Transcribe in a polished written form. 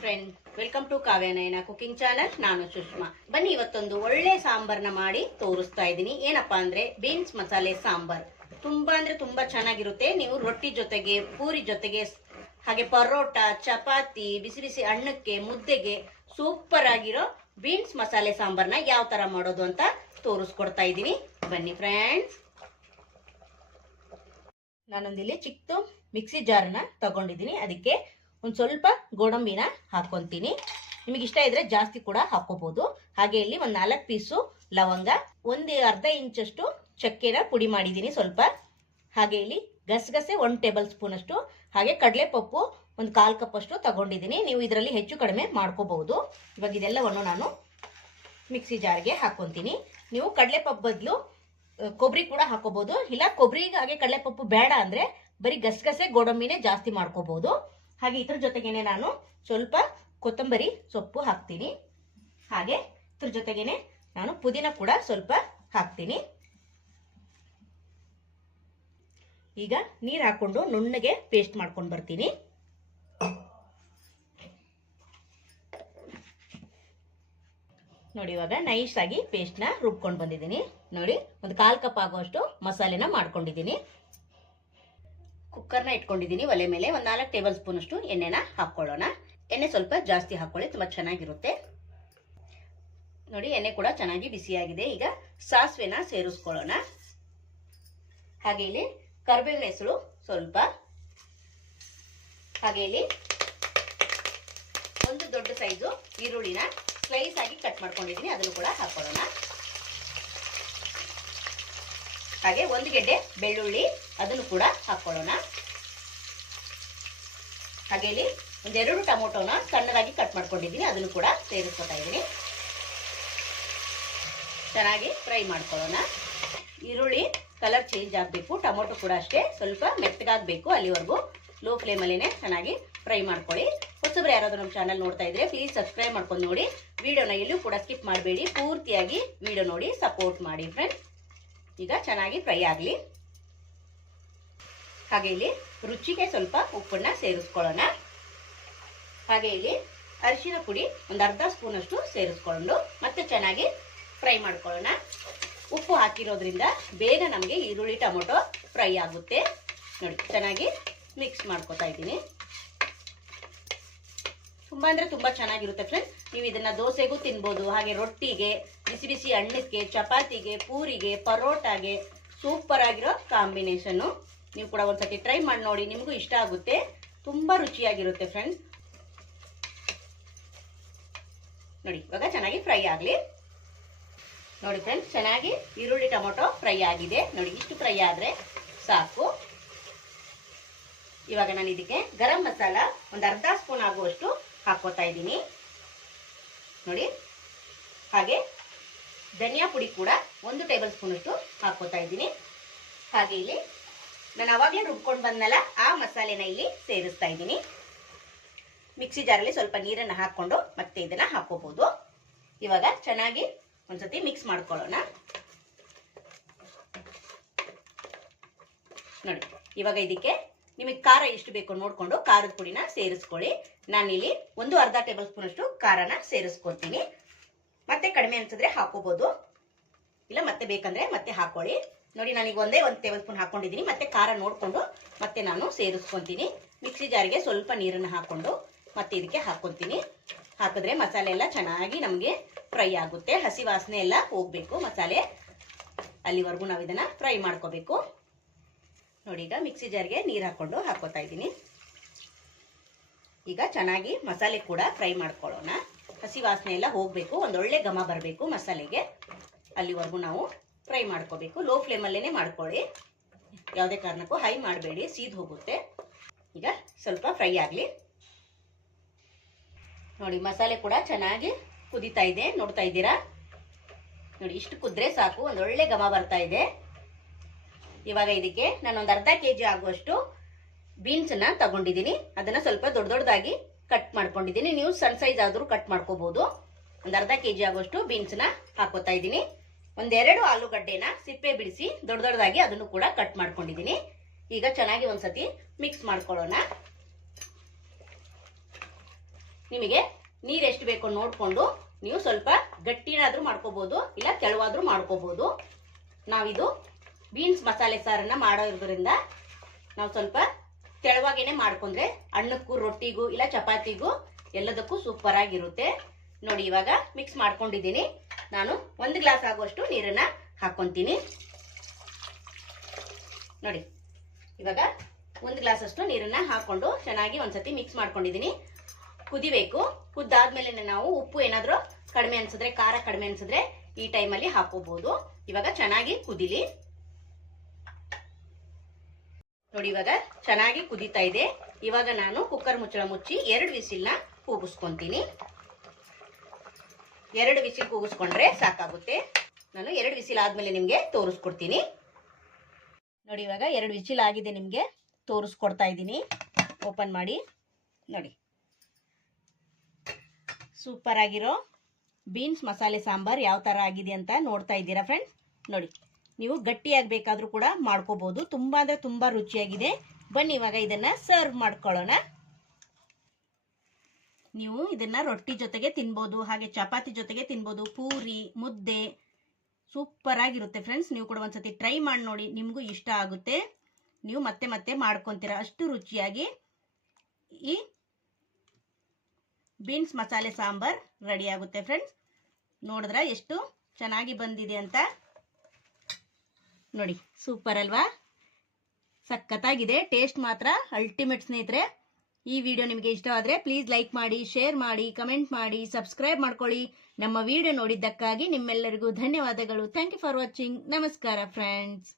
Friend, welcome to Kavyanayana cooking channel. ನಾನು ಸುಷ್ಮಾ. ಬನ್ನಿ ಇವತ್ತೊಂದು ಒಳ್ಳೆ ಸಾಂಬಾರ್ನ ಮಾಡಿ ತೋರಿಸ್ತಾ ಇದ್ದೀನಿ. ಏನಪ್ಪಾ ಅಂದ್ರೆ ಬೀನ್ಸ್ ಮಸಾಲೆ ಸಾಂಬಾರ್. ತುಂಬಾ ಅಂದ್ರೆ ತುಂಬಾ ಚೆನ್ನಾಗಿರುತ್ತೆ. ನೀವು ರೊಟ್ಟಿ ಜೊತೆಗೆ, ಪೂರಿ ಜೊತೆಗೆ, ಹಾಗೆ ಪರೋಟ, ಚಪಾತಿ, ಬಿಸಿ ಬಿಸಿ ಅನ್ನಕ್ಕೆ, ಮುದ್ದೆಗೆ ಸೂಪರ್ ಆಗಿರೋ ಬೀನ್ಸ್ ಮಸಾಲೆ ಸಾಂಬಾರ್ನ ಯಾವ ತರ ಮಾಡೋದು ಅಂತ ತೋರಿಸ್ಕೊಡ್ತಾ ಇದ್ದೀನಿ. ಬನ್ನಿ ಫ್ರೆಂಡ್ಸ್. ನಾನೊಂದಿಲ್ಲಿ ಚಿಕ್ಕ ಮಿಕ್ಸಿ ಜಾರ್ನ ತಗೊಂಡಿದ್ದೀನಿ. ಅದಕ್ಕೆ ಒಂದು ಸ್ವಲ್ಪ ಗೋಡಂಬಿನ ಹಾಕೊಂತೀನಿ. ನಿಮಗೆ ಇಷ್ಟ ಇದ್ರೆ ಜಾಸ್ತಿ ಕೂಡ ಹಾಕೋಬಹುದು. ಹಾಗೆ ಇಲ್ಲಿ ಒಂದು 4 ಪೀಸು ಲವಂಗ, ಒಂದು ಅರ್ಧ ಇಂಚಷ್ಟು ಚಕ್ಕೆನ ಪುಡಿ ಮಾಡಿದ್ದೀನಿ ಸ್ವಲ್ಪ. ಹಾಗೆ ಇಲ್ಲಿ ಗಸಗಸೆ 1 ಟೇಬಲ್ ಸ್ಪೂನ್ ಅಷ್ಟು, ಹಾಗೆ ಕಡಲೆಪಪ್ಪು ಒಂದು 1/4 ಕಪ್ ಅಷ್ಟು ತಗೊಂಡಿದ್ದೀನಿ. ನೀವು ಇದರಲ್ಲಿ ಹೆಚ್ಚು ಕಡಿಮೆ ಮಾಡ್ಕೋಬಹುದು. ಇವಾಗ ಇದೆಲ್ಲವನ್ನು ನಾನು ಮಿಕ್ಸಿ ಜಾರ್ಗೆ ಹಾಕೊಂತೀನಿ. ನೀವು ಕಡಲೆಪಪ್ಪು ಬದಲು ಕೊಬ್ಬರಿ ಕೂಡ ಹಾಕೋಬಹುದು. ಇಲ್ಲ ಕೊಬ್ಬರಿಗೆ ಹಾಗೆ ಕಡಲೆಪಪ್ಪು ಬೇಡ ಅಂದ್ರೆ ಬರೀ ಗಸಗಸೆ ಗೋಡಂಬಿನೇ ಜಾಸ್ತಿ ಮಾಡ್ಕೋಬಹುದು. ಹಾಗೆ ಇದ್ರ ಜೊತೆಗೇನೆ ನಾನು ಸ್ವಲ್ಪ ಕೊತ್ತಂಬರಿ ಸೊಪ್ಪು ಹಾಕ್ತೀನಿ. ಹಾಗೆ ಇದ್ರ ಜೊತೆಗೇನೆ ನಾನು ಪುದೀನ ಕೂಡ ಸ್ವಲ್ಪ ಹಾಕ್ತೀನಿ. ಈಗ ನೀರು ಹಾಕೊಂಡು ನುಣ್ಣಗೆ ಪೇಸ್ಟ್ ಮಾಡ್ಕೊಂಡು ಬರ್ತೀನಿ. ನೋಡಿ, ಇವಾಗ ನೈಸ್ ಆಗಿ ಪೇಸ್ಟ್ನ ರುಬ್ಕೊಂಡು ಬಂದಿದ್ದೀನಿ. ನೋಡಿ, ಒಂದು 1/4 ಕಪ್ ಆಗುವಷ್ಟು ಮಸಾಲೆನ ಮಾಡ್ಕೊಂಡಿದ್ದೀನಿ. ಕುಕ್ಕರ್ನ ಇಟ್ಕೊಂಡಿದ್ದೀನಿ ಒಲೆ ಮೇಲೆ. ಒಂದು 4 ಟೇಬಲ್ ಸ್ಪೂನ್ ಅಷ್ಟು ಎಣ್ಣೆನ ಹಾಕೊಳ್ಳೋಣ. ಎಣ್ಣೆ ಸ್ವಲ್ಪ ಜಾಸ್ತಿ ಹಾಕೊಳ್ಳಿ, ತುಂಬಾ ಚೆನ್ನಾಗಿರುತ್ತೆ. ನೋಡಿ, ಎಣ್ಣೆ ಕೂಡ ಚೆನ್ನಾಗಿ ಬಿಸಿಯಾಗಿದೆ. ಈಗ ಸಾಸಿವೆನ ಸೇರಿಸ್ಕೊಳ್ಳೋಣ. ಹಾಗೆ ಇಲ್ಲಿ ಕರಿಬೇವಿನ ಹೆಸರು ಸ್ವಲ್ಪ, ಹಾಗೆ ಇಲ್ಲಿ ಒಂದು ದೊಡ್ಡ ಸೈಜು ಈರುಳ್ಳಿನ ಸ್ಲೈಸ್ ಆಗಿ ಕಟ್ ಮಾಡ್ಕೊಂಡಿದ್ದೀನಿ, ಅದನ್ನು ಕೂಡ ಹಾಕೊಳ್ಳೋಣ. ಹಾಗೆ 1 ಗೆಡ್ಡೆ ಬೆಳ್ಳುಳ್ಳಿ, ಅದನ್ನು ಕೂಡ ಹಾಕೊಳ್ಳೋಣ. ಹಾಗೆ ಇಲ್ಲಿ 2 ಟೊಮೊಟೊನ ಸಣ್ಣದಾಗಿ ಕಟ್ ಮಾಡ್ಕೊಂಡಿದ್ದೀನಿ, ಅದನ್ನು ಕೂಡ ಸೇರಿಸ್ಕೊತಾ ಇದ್ದೀನಿ. ಚೆನ್ನಾಗಿ ಫ್ರೈ ಮಾಡ್ಕೊಳ್ಳೋಣ. ಈರುಳ್ಳಿ ಕಲರ್ ಚೇಂಜ್ ಆಗಬೇಕು, ಟೊಮೊಟೊ ಕೂಡ ಅಷ್ಟೇ ಸ್ವಲ್ಪ ಮೆತ್ತಗಾಗಬೇಕು. ಅಲ್ಲಿವರೆಗೂ ಲೋ ಫ್ಲೇಮಲ್ಲೇ ಚೆನ್ನಾಗಿ ಫ್ರೈ ಮಾಡ್ಕೊಳ್ಳಿ. ಹೊಸಬ್ರು ಯಾರಾದರೂ ನಮ್ಮ ಚಾನಲ್ ನೋಡ್ತಾ ಇದ್ರೆ ಪ್ಲೀಸ್ ಸಬ್ಸ್ಕ್ರೈಬ್ ಮಾಡ್ಕೊಂಡು ನೋಡಿ. ವಿಡಿಯೋನ ಎಲ್ಲೂ ಕೂಡ ಸ್ಕಿಪ್ ಮಾಡಬೇಡಿ, ಪೂರ್ತಿಯಾಗಿ ವಿಡಿಯೋ ನೋಡಿ ಸಪೋರ್ಟ್ ಮಾಡಿ ಫ್ರೆಂಡ್ಸ್. ಈಗ ಚೆನ್ನಾಗಿ ಫ್ರೈ ಆಗಲಿ. ಹಾಗೆ ಇಲ್ಲಿ ರುಚಿಗೆ ಸ್ವಲ್ಪ ಉಪ್ಪನ್ನ ಸೇರಿಸ್ಕೊಳ್ಳೋಣ. ಹಾಗೆ ಇಲ್ಲಿ ಅರಿಶಿನ ಪುಡಿ ಒಂದು ಅರ್ಧ ಸ್ಪೂನ್ ಅಷ್ಟು ಸೇರಿಸ್ಕೊಂಡು ಮತ್ತೆ ಚೆನ್ನಾಗಿ ಫ್ರೈ ಮಾಡ್ಕೊಳ್ಳೋಣ. ಉಪ್ಪು ಹಾಕಿರೋದ್ರಿಂದ ಬೇಗ ನಮಗೆ ಈರುಳ್ಳಿ ಟೊಮೊಟೊ ಫ್ರೈ ಆಗುತ್ತೆ. ನೋಡಿ, ಚೆನ್ನಾಗಿ ಮಿಕ್ಸ್ ಮಾಡ್ಕೊತಾ ಇದ್ದೀನಿ. ತುಂಬಾ ಅಂದ್ರೆ ತುಂಬಾ ಚೆನ್ನಾಗಿರುತ್ತೆ ಫ್ರೆಂಡ್ಸ್. ನೀವು ಇದನ್ನ ದೋಸೆಗೂ ತಿನ್ಬೋದು, ಹಾಗೆ ರೊಟ್ಟಿಗೆ, ಬಿಸಿ ಬಿಸಿ ಅನ್ನಕ್ಕೆ, ಚಪಾತಿಗೆ, ಪೂರಿಗೆ, ಪರೋಟಾಗೆ ಸೂಪರ್ ಆಗಿರೋ ಕಾಂಬಿನೇಷನ್. ನೀವು ಕೂಡ ಒಂದ್ಸತಿ ಟ್ರೈ ಮಾಡಿ ನೋಡಿ, ನಿಮಗೂ ಇಷ್ಟ ಆಗುತ್ತೆ. ತುಂಬಾ ರುಚಿಯಾಗಿರುತ್ತೆ ಫ್ರೆಂಡ್ಸ್. ನೋಡಿ, ಇವಾಗ ಚೆನ್ನಾಗಿ ಫ್ರೈ ಆಗಲಿ. ನೋಡಿ ಫ್ರೆಂಡ್ಸ್, ಚೆನ್ನಾಗಿ ಈರುಳ್ಳಿ ಟೊಮೊಟೊ ಫ್ರೈ ಆಗಿದೆ. ನೋಡಿ, ಇಷ್ಟು ಫ್ರೈ ಆದ್ರೆ ಸಾಕು. ಇವಾಗ ನಾನು ಇದಕ್ಕೆ ಗರಂ ಮಸಾಲ ಒಂದು ಅರ್ಧ ಸ್ಪೂನ್ ಆಗುವಷ್ಟು ಹಾಕೋತಾ ಇದ್ದೀನಿ. ನೋಡಿ, ಹಾಗೆ ಧನಿಯಾ ಪುಡಿ ಕೂಡ 1 ಟೇಬಲ್ ಸ್ಪೂನ್ ಅಷ್ಟು ಹಾಕೋತಾ ಇದ್ದೀನಿ. ಹಾಗೆ ಇಲ್ಲಿ ನಾನು ಅವಾಗಲೇ ರುಬ್ಕೊಂಡು ಬಂದನಲ್ಲ ಆ ಮಸಾಲೆನ ಇಲ್ಲಿ ಸೇರಿಸ್ತಾ ಇದ್ದೀನಿ. ಮಿಕ್ಸಿ ಜಾರಲ್ಲಿ ಸ್ವಲ್ಪ ನೀರನ್ನು ಹಾಕೊಂಡು ಮತ್ತೆ ಇದನ್ನ ಹಾಕೋಬಹುದು. ಇವಾಗ ಚೆನ್ನಾಗಿ ಒಂದ್ಸತಿ ಮಿಕ್ಸ್ ಮಾಡ್ಕೊಳ್ಳೋಣ. ನೋಡಿ, ಇವಾಗ ಇದಕ್ಕೆ ನಿಮಗೆ ಖಾರ ಎಷ್ಟು ಬೇಕೋ ನೋಡ್ಕೊಂಡು ಖಾರದ ಪುಡಿನ ಸೇರಿಸ್ಕೊಳ್ಳಿ. ನಾನಿಲ್ಲಿ ಒಂದು ಅರ್ಧ ಟೇಬಲ್ ಸ್ಪೂನ್ ಅಷ್ಟು ಖಾರನ ಸೇರಿಸ್ಕೊತೀನಿ. ಮತ್ತೆ ಕಡಿಮೆ ಅನ್ಸಿದ್ರೆ ಹಾಕೋಬಹುದು, ಇಲ್ಲ ಮತ್ತೆ ಬೇಕಂದ್ರೆ ಮತ್ತೆ ಹಾಕೊಳ್ಳಿ. ನೋಡಿ, ನಾನೀಗ ಒಂದೇ 1 ಟೇಬಲ್ ಸ್ಪೂನ್ ಹಾಕೊಂಡಿದ್ದೀನಿ. ಮತ್ತೆ ಖಾರ ನೋಡ್ಕೊಂಡು ಮತ್ತೆ ನಾನು ಸೇರಿಸ್ಕೊಂತೀನಿ. ಮಿಕ್ಸಿ ಜಾರಿಗೆ ಸ್ವಲ್ಪ ನೀರನ್ನು ಹಾಕೊಂಡು ಮತ್ತೆ ಇದಕ್ಕೆ ಹಾಕೊಂತೀನಿ. ಹಾಕಿದ್ರೆ ಮಸಾಲೆ ಎಲ್ಲ ಚೆನ್ನಾಗಿ ನಮಗೆ ಫ್ರೈ ಆಗುತ್ತೆ. ಹಸಿ ವಾಸನೆ ಎಲ್ಲ ಹೋಗ್ಬೇಕು ಮಸಾಲೆ, ಅಲ್ಲಿವರೆಗೂ ನಾವು ಇದನ್ನ ಫ್ರೈ ಮಾಡ್ಕೋಬೇಕು. ನೋಡಿ, ಈಗ ಮಿಕ್ಸಿ ಜಾರ್ಗೆ ನೀರು ಹಾಕೊಂಡು ಹಾಕೋತಾ ಇದ್ದೀನಿ. ಈಗ ಚೆನ್ನಾಗಿ ಮಸಾಲೆ ಕೂಡ ಫ್ರೈ ಮಾಡ್ಕೊಳ್ಳೋಣ. ಹಸಿ ವಾಸನೆ ಎಲ್ಲ ಹೋಗ್ಬೇಕು, ಒಂದೊಳ್ಳೆ ಘಮ ಬರಬೇಕು ಮಸಾಲೆಗೆ, ಅಲ್ಲಿವರೆಗೂ ನಾವು ಫ್ರೈ ಮಾಡ್ಕೋಬೇಕು. ಲೋ ಫ್ಲೇಮಲ್ಲೇ ಮಾಡ್ಕೊಳ್ಳಿ, ಯಾವುದೇ ಕಾರಣಕ್ಕೂ ಹೈ ಮಾಡಬೇಡಿ, ಸೀದ್ ಹೋಗುತ್ತೆ. ಈಗ ಸ್ವಲ್ಪ ಫ್ರೈ ಆಗಲಿ. ನೋಡಿ, ಮಸಾಲೆ ಕೂಡ ಚೆನ್ನಾಗಿ ಕುದೀತಾ ಇದೆ, ನೋಡ್ತಾ ಇದ್ದೀರಾ. ನೋಡಿ, ಇಷ್ಟು ಕುದ್ರೆ ಸಾಕು, ಒಂದೊಳ್ಳೆ ಘಮ ಬರ್ತಾ ಇದೆ. ಇವಾಗ ಇದಕ್ಕೆ ನಾನು ಒಂದು ಅರ್ಧ ಕೆಜಿ ಆಗುವಷ್ಟು ಬೀನ್ಸ್ ನ ತಗೊಂಡಿದ್ದೀನಿ. ಅದನ್ನ ಸ್ವಲ್ಪ ದೊಡ್ಡದಾಗಿ ಕಟ್ ಮಾಡ್ಕೊಂಡಿದ್ದೀನಿ. ನೀವು ಸಣ್ಣ ಸೈಜ್ ಆದ್ರೂ ಕಟ್ ಮಾಡ್ಕೋಬಹುದು. ಒಂದು ಅರ್ಧ ಕೆಜಿ ಆಗುವಷ್ಟು ಬೀನ್ಸ್ ನ ಹಾಕೋತಾ ಇದ್ದೀನಿ. 1-2 ಆಲೂಗಡ್ಡೆನ ಸಿಪ್ಪೆ ಬಿಡಿಸಿ ದೊಡ್ಡದಾಗಿ ಅದನ್ನು ಕೂಡ ಕಟ್ ಮಾಡ್ಕೊಂಡಿದ್ದೀನಿ. ಈಗ ಚೆನ್ನಾಗಿ ಒಂದ್ಸತಿ ಮಿಕ್ಸ್ ಮಾಡ್ಕೊಳ್ಳೋಣ. ನಿಮಗೆ ನೀರು ಎಷ್ಟು ಬೇಕೋ ನೋಡಿಕೊಂಡು ನೀವು ಸ್ವಲ್ಪ ಗಟ್ಟಿನಾದರೂ ಮಾಡ್ಕೋಬೋದು, ಇಲ್ಲ ತೆಳುವಾದರೂ ಮಾಡ್ಕೋಬೋದು. ನಾವಿದು ಬೀನ್ಸ್ ಮಸಾಲೆ ಸಾರನ್ನು ಮಾಡೋದ್ರಿಂದ ನಾವು ಸ್ವಲ್ಪ ತೆಳುವಾಗೇನೆ ಮಾಡ್ಕೊಂಡ್ರೆ ಅನ್ನಕ್ಕೂ ರೊಟ್ಟಿಗೂ ಇಲ್ಲ ಚಪಾತಿಗೂ ಎಲ್ಲದಕ್ಕೂ ಸೂಪರ್ ಆಗಿರುತ್ತೆ. ನೋಡಿ ಇವಾಗ ಮಿಕ್ಸ್ ಮಾಡ್ಕೊಂಡಿದ್ದೀನಿ. ನಾನು 1 ಗ್ಲಾಸ್ ಆಗುವಷ್ಟು ನೀರನ್ನು ಹಾಕ್ಕೊಂತೀನಿ. ನೋಡಿ ಇವಾಗ 1 ಗ್ಲಾಸ್ ಅಷ್ಟು ನೀರನ್ನು ಹಾಕ್ಕೊಂಡು ಚೆನ್ನಾಗಿ ಒಂದ್ಸತಿ ಮಿಕ್ಸ್ ಮಾಡ್ಕೊಂಡಿದ್ದೀನಿ. ಕುದಿಬೇಕು. ಕುದ್ದಾದ್ಮೇಲೆ ನಾವು ಉಪ್ಪು ಏನಾದರೂ ಕಡಿಮೆ ಅನ್ಸಿದ್ರೆ, ಖಾರ ಕಡಿಮೆ ಅನ್ಸಿದ್ರೆ ಈ ಟೈಮಲ್ಲಿ ಹಾಕೋಬಹುದು. ಇವಾಗ ಚೆನ್ನಾಗಿ ಕುದಿಲಿ. ನೋಡಿ ಇವಾಗ ಚೆನ್ನಾಗಿ ಕುದೀತಾ ಇದೆ. ಇವಾಗ ನಾನು ಕುಕ್ಕರ್ ಮುಚ್ಚಳ ಮುಚ್ಚಿ 2 ವಿಸಿಲ್ನ ಕೂಗಿಸ್ಕೊಂತೀನಿ. 2 ವಿಸಿಲ್ ಕೂಗಿಸ್ಕೊಂಡ್ರೆ ಸಾಕಾಗುತ್ತೆ. ನಾನು 2 ವಿಸಿಲ್ ಆದ್ಮೇಲೆ ನಿಮಗೆ ತೋರಿಸ್ಕೊಡ್ತೀನಿ. ನೋಡಿ ಇವಾಗ 2 ವಿಸಿಲ್ ಆಗಿದೆ, ನಿಮಗೆ ತೋರಿಸ್ಕೊಡ್ತಾ ಇದ್ದೀನಿ. ಓಪನ್ ಮಾಡಿ ನೋಡಿ, ಸೂಪರ್ ಆಗಿರೋ ಬೀನ್ಸ್ ಮಸಾಲೆ ಸಾಂಬಾರ್ ಯಾವ ಥರ ಆಗಿದೆ ಅಂತ ನೋಡ್ತಾ ಇದ್ದೀರಾ ಫ್ರೆಂಡ್ಸ್. ನೋಡಿ ನೀವು ಗಟ್ಟಿಯಾಗಬೇಕಾದ್ರೂ ಕೂಡ ಮಾಡ್ಕೋಬಹುದು. ತುಂಬ ಅಂದರೆ ತುಂಬ ರುಚಿಯಾಗಿದೆ. ಬನ್ನಿ ಇವಾಗ ಇದನ್ನು ಸರ್ವ್ ಮಾಡ್ಕೊಳ್ಳೋಣ. ನೀವು ಇದನ್ನು ರೊಟ್ಟಿ ಜೊತೆಗೆ ತಿನ್ಬೋದು, ಹಾಗೆ ಚಪಾತಿ ಜೊತೆಗೆ ತಿನ್ಬೋದು, ಪೂರಿ, ಮುದ್ದೆ, ಸೂಪರ್ ಆಗಿರುತ್ತೆ ಫ್ರೆಂಡ್ಸ್. ನೀವು ಕೂಡ ಒಂದ್ಸತಿ ಟ್ರೈ ಮಾಡಿ ನೋಡಿ, ನಿಮಗೂ ಇಷ್ಟ ಆಗುತ್ತೆ. ನೀವು ಮತ್ತೆ ಮತ್ತೆ ಮಾಡ್ಕೊತೀರಾ, ಅಷ್ಟು ರುಚಿಯಾಗಿ ಈ ಬೀನ್ಸ್ ಮಸಾಲೆ ಸಾಂಬಾರ್ ರೆಡಿ ಆಗುತ್ತೆ ಫ್ರೆಂಡ್ಸ್. ನೋಡಿದ್ರೆ ಎಷ್ಟು ಚೆನ್ನಾಗಿ ಬಂದಿದೆ ಅಂತ. ನೋಡಿ ಸೂಪರ್ ಅಲ್ವಾ, ಸಖತ್ತಾಗಿದೆ. ಟೇಸ್ಟ್ ಮಾತ್ರ ಅಲ್ಟಿಮೇಟ್ ಸ್ನೇಹಿತರೆ. ಈ ವಿಡಿಯೋ ನಿಮಗೆ ಇಷ್ಟವಾದರೆ ಪ್ಲೀಸ್ ಲೈಕ್ ಮಾಡಿ, ಶೇರ್ ಮಾಡಿ, ಕಮೆಂಟ್ ಮಾಡಿ, ಸಬ್ಸ್ಕ್ರೈಬ್ ಮಾಡ್ಕೊಳ್ಳಿ. ನಮ್ಮ ವಿಡಿಯೋ ನೋಡಿದ್ದಕ್ಕಾಗಿ ನಿಮ್ಮೆಲ್ಲರಿಗೂ ಧನ್ಯವಾದಗಳು. Thank you for watching. ನಮಸ್ಕಾರ ಫ್ರೆಂಡ್ಸ್.